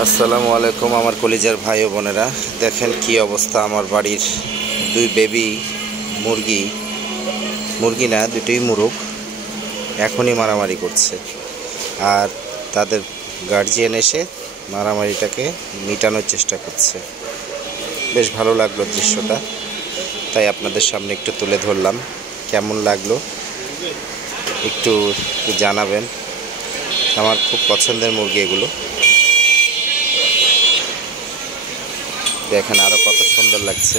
আসসালামু আলাইকুম আমার কলিজার ভাই ও বোনেরা, দেখেন কি অবস্থা। আমার বাড়ির দুই বেবি মুরগি না, দুটোই মুরগ এখনই মারামারি করছে। আর তাদের গার্জিয়ান এসে মারামারিটাকে মিটানোর চেষ্টা করছে। বেশ ভালো লাগলো দৃশ্যটা, তাই আপনাদের সামনে একটু তুলে ধরলাম। কেমন লাগলো একটু জানাবেন। আমার খুব পছন্দের মুরগি এগুলো। দেখেন আরো কত সুন্দর লাগছে।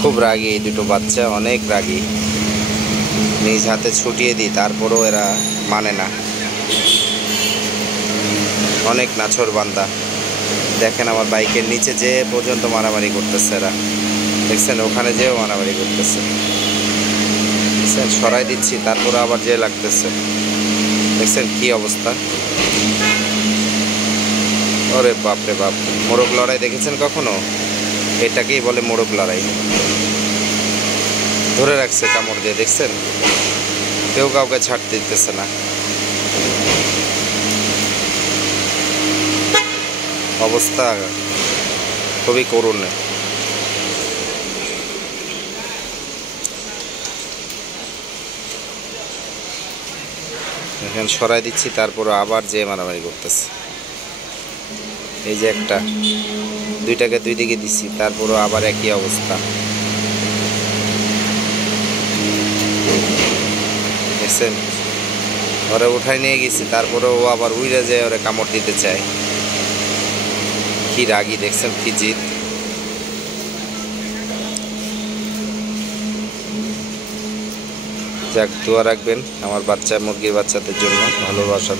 খুব রাগী এই দুটো বাচ্চা, অনেক রাগী। নিজ হাতে ছুটিয়ে দিই তারপরেও এরা মানে না, অনেক নাছোড়বান্দা। দেখেন আমার বাইকের নিচে যে পর্যন্ত মারামারি করতেছে এরা, দেখছেন ওখানে যেও মারামারি করতেছে। দেখছেন সরাই দিচ্ছি তারপরে আবার যে লাগতেছে। দেখছেন কি অবস্থা। ওরে বাপ রে বাপ, মোরগ লড়াই দেখেছেন কখনো? এটাকেই বলে মোরগ লড়াই। ধরে রাখছে কামড় দিয়ে, দেখছেন কেউ কাউকে ছাড় দিতেছে না। অবস্থা খুবই করুণ। এখন সরাই দিচ্ছি তারপরে আবার যে মারামারি করতেছে। এই যে একটা, দুইটাকে দুই দিকে দিচ্ছি তারপরও আবার একই অবস্থা। দেখছেন ওরে উঠাই নিয়ে গেছি তারপরেও ও আবার উইরে যায়, ওরে কামড় দিতে চায়। কি রাগী, দেখছেন কি জিদ। যাক, দোয়া রাখবেন আমার মুরগির বাচ্চাদের জন্য। ভালোবাসা।